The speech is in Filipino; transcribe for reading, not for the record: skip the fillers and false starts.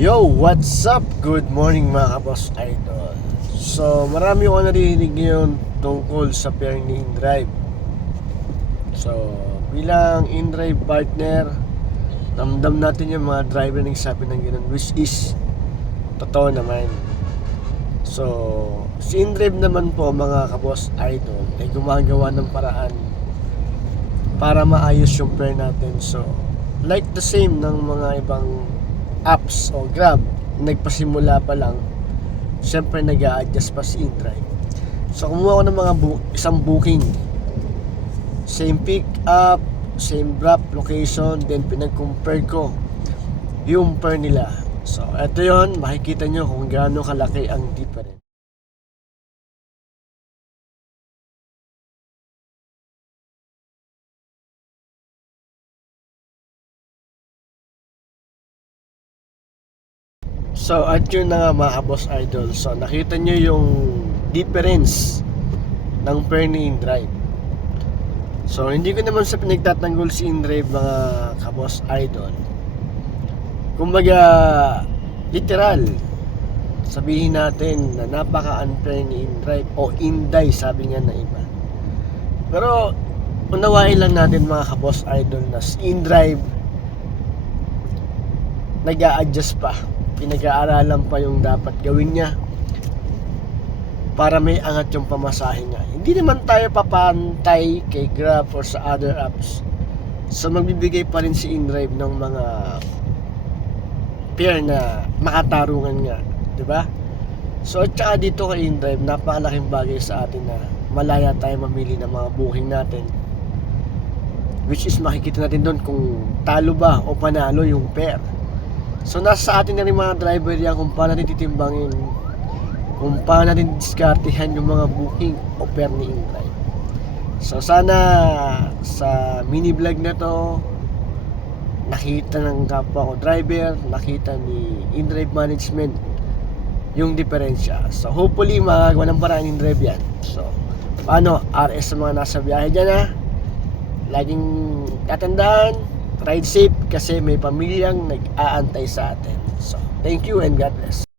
Yo, what's up? Good morning mga kaboss idol. So, marami ko narinig ngayon tungkol sa pairing ni InDrive. So, bilang InDrive partner, ramdam natin yung mga driver ng sabi ng gano'n, which is totoo naman. So, si InDrive naman po mga kaboss idol ay gumagawa ng paraan para maayos yung pair natin. So, like the same ng mga ibang apps o Grab, nagpasimula pa lang, syempre nag-a-adjust pa si InDrive. So kumuha ko ng mga isang booking, same pick up, same drop location, then pinag-compare ko yung pair nila. So eto yon, makikita nyo kung gaano kalaki ang difference. So at yun na nga mga boss idol. So nakita nyo yung difference ng pair ni InDrive. So hindi ko naman sa pinagtatanggol si InDrive mga kaboss idol. Kumbaga literal sabihin natin na napaka-unfair ni InDrive o Inday sabi nga na iba. Pero unawain lang natin mga kaboss idol na si InDrive nag-a-adjust pa, pinag-aaralan pa yung dapat gawin niya para may angat yung pamasahe niya. Hindi naman tayo papantay kay Grab or sa other apps. So magbibigay pa rin si InDrive ng mga pair na makatarungan nga, di ba? So at saka dito kay InDrive, napakalaking bagay sa atin na malaya tayo mamili ng mga booking natin, which is makikita natin doon kung talo ba o panalo yung pair. So nasa atin na rin mga driver yan kung paano natin titimbangin, kung paano natin diskartehan yung mga booking o pair ni InDrive. So sana sa mini vlog na to nakita ng kapwa ko driver, nakita ni InDrive management yung diferensya. So hopefully magagawa ng paraan InDrive yan. So paano RS sa mga nasa biyahe dyan ha, laging tatandaan, ride safe kasi may pamilyang nag-aantay sa atin. So, thank you and God bless.